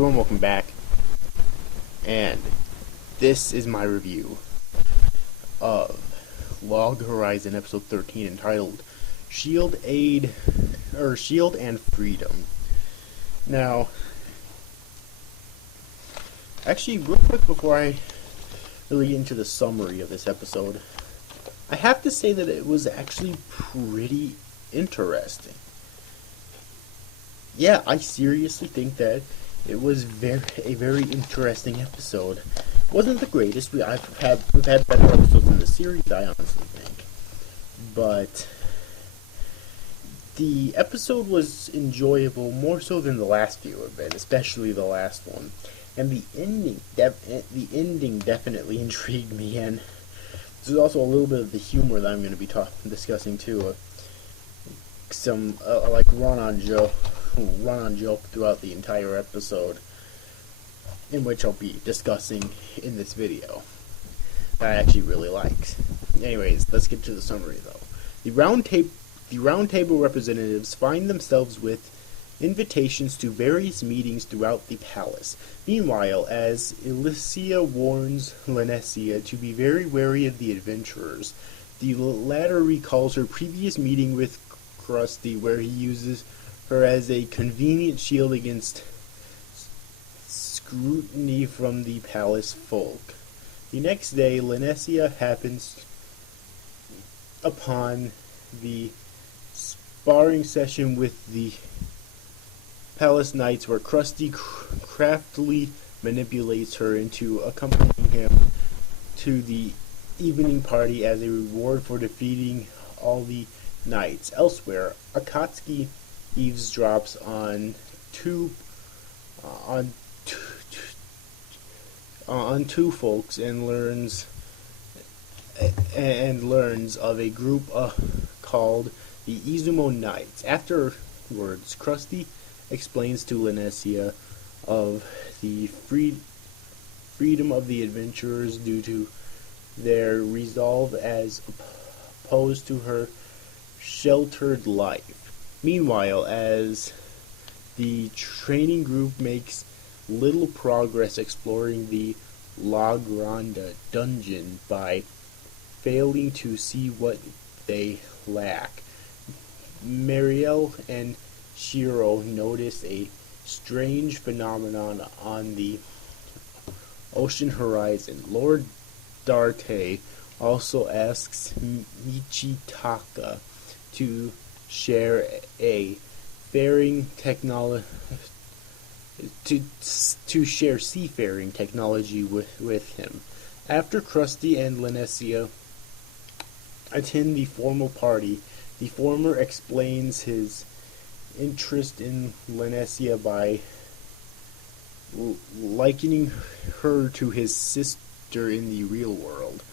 everyone, welcome back, and this is my review of Log Horizon Episode 13 entitled Shield and Freedom. Now, actually, real quick before I really get into the summary of this episode, I have to say that it was actually pretty interesting. Yeah, I seriously think that it was a very interesting episode. It wasn't the greatest. We've had better episodes in the series, I honestly think. But the episode was enjoyable more so than the last few have been, especially the last one. And the ending definitely intrigued me, and there's also a little bit of the humor that I'm going to be discussing too. Some like run-on joke throughout the entire episode, in which I'll be discussing in this video, that I actually really liked. Anyways, let's get to the summary though. The round table representatives find themselves with invitations to various meetings throughout the palace. Meanwhile, as Elysia warns Lenesia to be very wary of the adventurers, the latter recalls her previous meeting with Krusty, where he uses her as a convenient shield against scrutiny from the palace folk. The next day, Lenesia happens upon the sparring session with the palace knights, where Krusty craftily manipulates her into accompanying him to the evening party as a reward for defeating all the knights. Elsewhere, Akatsuki eavesdrops on two folks and learns of a group called the Izumo Knights. Afterwards, Krusty explains to Lenesia of the freedom of the adventurers due to their resolve as opposed to her sheltered life. Meanwhile, as the training group makes little progress exploring the La Grande dungeon by failing to see what they lack, Mariel and Shiro notice a strange phenomenon on the ocean horizon. Lord Darte also asks Michitaka to share a seafaring technology with him. After Krusty and Lenesia attend the formal party, the former explains his interest in Lenesia by likening her to his sister in the real world.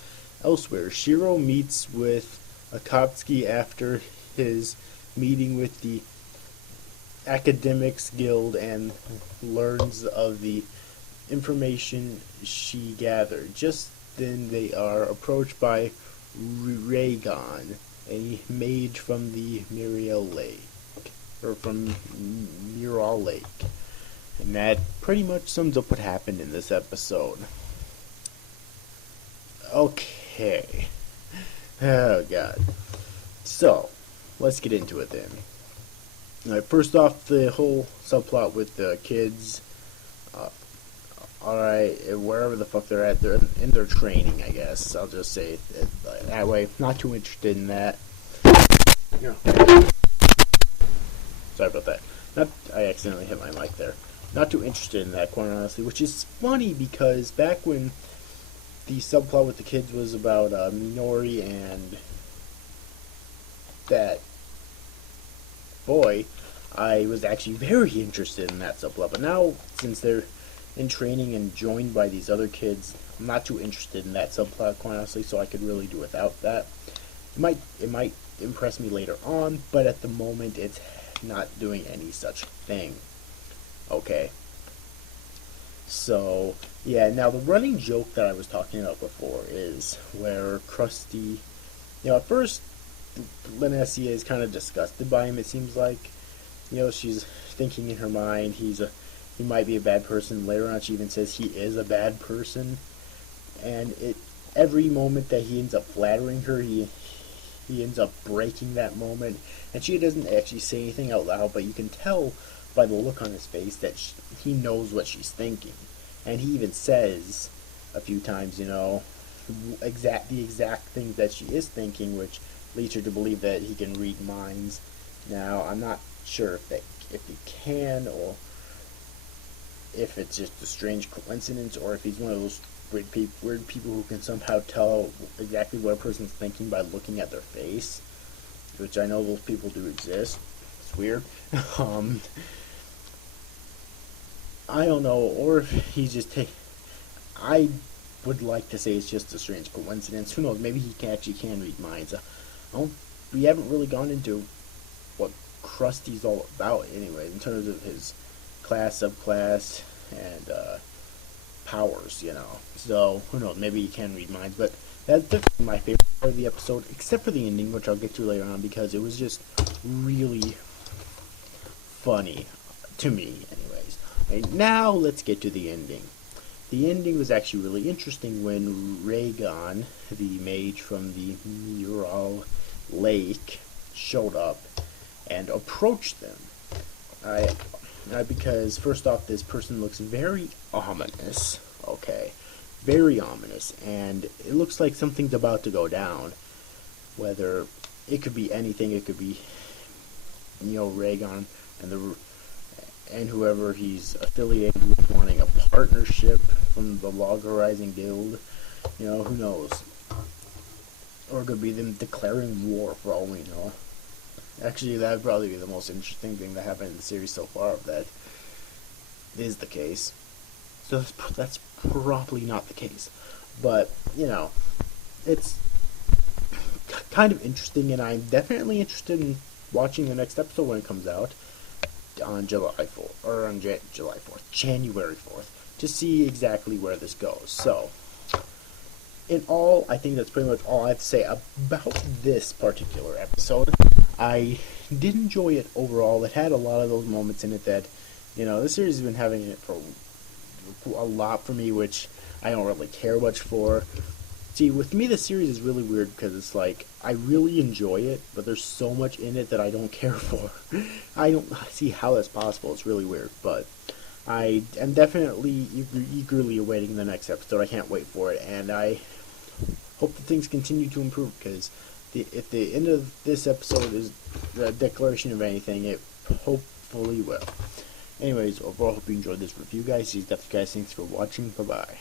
Elsewhere, Shiro meets with Akatsuki after his meeting with the Academics Guild and learns of the information she gathered. Just then they are approached by Raygon, a mage from the Muriel Lake. And that pretty much sums up what happened in this episode. Okay. Oh god. So, let's get into it then. Alright, first off, the whole subplot with the kids. Alright, wherever the fuck they're at, they're in their training, I guess. I'll just say it that way. Not too interested in that. Sorry about that. I accidentally hit my mic there. Not too interested in that, quite honestly. Which is funny because back when the subplot with the kids was about Minori and that boy, I was actually very interested in that subplot. But now, since they're in training and joined by these other kids, I'm not too interested in that subplot, quite honestly, so I could really do without that. It might impress me later on, but at the moment it's not doing any such thing. Okay. So, yeah, now the running joke that I was talking about before is where Krusty, at first Lenesia is kind of disgusted by him, it seems like. She's thinking in her mind, he's a he might be a bad person. Later on, she even says he is a bad person, and every moment that he ends up flattering her, he ends up breaking that moment, and she doesn't actually say anything out loud, but you can tell by the look on his face that he knows what she's thinking, and he even says a few times, the exact things that she is thinking, which leads her to believe that he can read minds. Now, I'm not sure if he can, or if it's just a strange coincidence, or if he's one of those weird people who can somehow tell exactly what a person's thinking by looking at their face, which I know those people do exist. It's weird. I don't know, or if he's just I would like to say it's just a strange coincidence. Who knows? Maybe he can read minds. We haven't really gone into what Krusty's all about, anyway, in terms of his class, subclass, and powers, So, who knows, maybe he can read minds, but that's definitely my favorite part of the episode, except for the ending, which I'll get to later on, because it was just really funny, to me, anyways. And now, let's get to the ending. The ending was actually really interesting when Raygon, the mage from the Mural Lake, showed up and approached them. Because first off, this person looks very ominous. Okay, very ominous, and it looks like something's about to go down. Whether it could be anything, it could be Raygon and whoever he's affiliated with wanting a partnership from the Log Horizon Guild. Who knows? Or it could be them declaring war, for all we know. Actually, that would probably be the most interesting thing that happened in the series so far, if that is the case. So that's probably not the case. But, it's kind of interesting, and I'm definitely interested in watching the next episode when it comes out on July 4th, or on January 4th, to see exactly where this goes. So, in all, I think that's pretty much all I have to say about this particular episode. I did enjoy it overall. It had a lot of those moments in it that, this series has been having it for a lot for me, which I don't really care much for. See, with me, the series is really weird because it's like, I really enjoy it, but there's so much in it that I don't care for. I don't see how that's possible. It's really weird, but I am definitely eagerly awaiting the next episode. I can't wait for it, and I hope that things continue to improve, because if the end of this episode is the declaration of anything, it hopefully will. Anyways, overall, hope you enjoyed this review, guys. See you guys. Thanks for watching. Bye-bye.